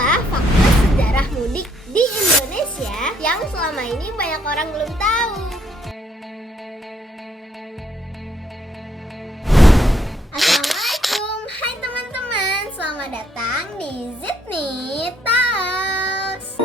Inilah fakta sejarah mudik di Indonesia yang selama ini banyak orang belum tahu. Assalamualaikum, hai teman-teman, selamat datang di Zidni Talks.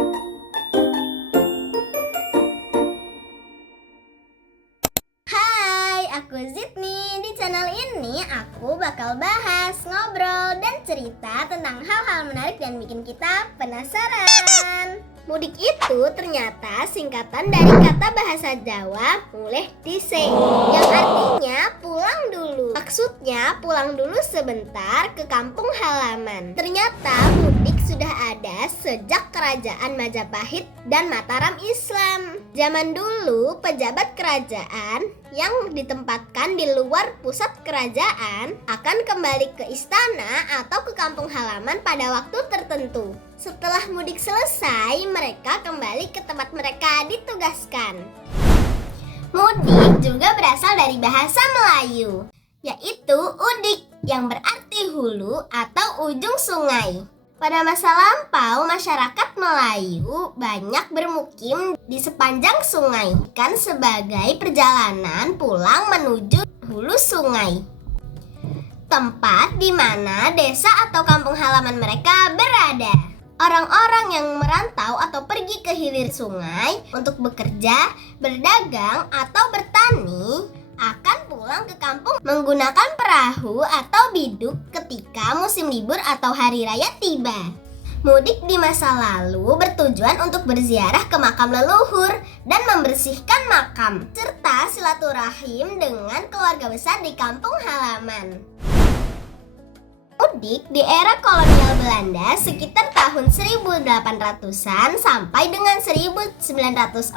Hai, aku Zidni. Di channel ini aku bakal bahas, ngobrol, dan cerita tentang hal-hal menarik dan bikin kita penasaran. Mudik itu ternyata singkatan dari kata bahasa Jawa muleh dise, yang artinya pulang dulu. Maksudnya pulang dulu sebentar ke kampung halaman. Ternyata mudik sudah ada sejak kerajaan Majapahit dan Mataram Islam. Zaman dulu pejabat kerajaan yang ditempatkan di luar pusat kerajaan akan kembali ke istana atau ke kampung halaman pada waktu tertentu. Setelah mudik selesai, mereka kembali ke tempat mereka ditugaskan. Mudik juga berasal dari bahasa Melayu, yaitu udik, yang berarti hulu atau ujung sungai. Pada masa lampau, masyarakat Melayu banyak bermukim di sepanjang sungai, kan sebagai perjalanan pulang menuju hulu sungai, tempat di mana desa atau kampung halaman mereka berada. Orang-orang yang merantau atau pergi ke hilir sungai untuk bekerja, berdagang, atau bertani akan pulang ke kampung menggunakan perahu atau biduk ketika musim libur atau hari raya tiba. Mudik di masa lalu bertujuan untuk berziarah ke makam leluhur dan membersihkan makam, serta silaturahim dengan keluarga besar di kampung halaman. Mudik di era kolonial Belanda sekitar tahun 1800-an sampai dengan 1945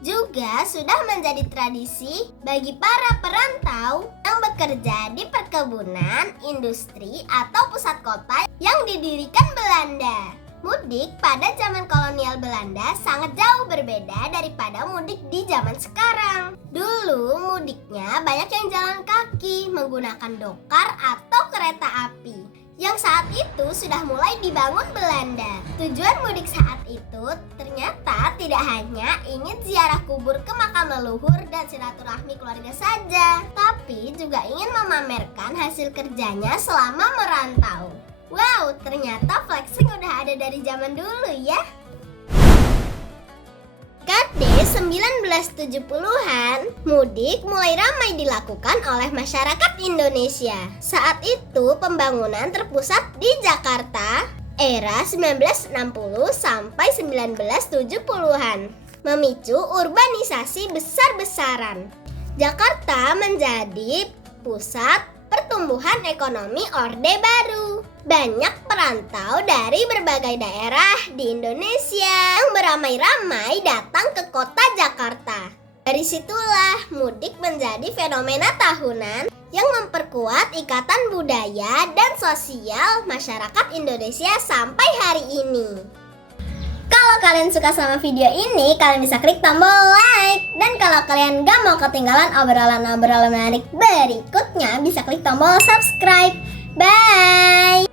juga sudah menjadi tradisi bagi para perantau yang bekerja di perkebunan, industri, atau pusat kota yang didirikan Belanda. Mudik pada zaman kolonial Belanda sangat jauh berbeda daripada mudik di zaman sekarang. Dulu mudiknya banyak yang jalan kaki menggunakan dokar atau kereta api, yang saat itu sudah mulai dibangun Belanda. Tujuan mudik saat itu ternyata tidak hanya ingin ziarah kubur ke makam leluhur dan silaturahmi keluarga saja, tapi juga ingin memamerkan hasil kerjanya selama merantau. Wow, ternyata flexing udah ada dari zaman dulu ya. Dekade 1970-an, mudik mulai ramai dilakukan oleh masyarakat Indonesia. Saat itu pembangunan terpusat di Jakarta era 1960 sampai 1970-an, memicu urbanisasi besar-besaran. Jakarta menjadi pusat pertumbuhan ekonomi Orde Baru. Banyak perantau dari berbagai daerah di Indonesia yang beramai-ramai datang ke kota Jakarta. Dari situlah mudik menjadi fenomena tahunan yang memperkuat ikatan budaya dan sosial masyarakat Indonesia sampai hari ini. Kalau kalian suka sama video ini, kalian bisa klik tombol like. Dan kalau kalian gak mau ketinggalan obrolan-obrolan menarik berikutnya, bisa klik tombol subscribe. Bye!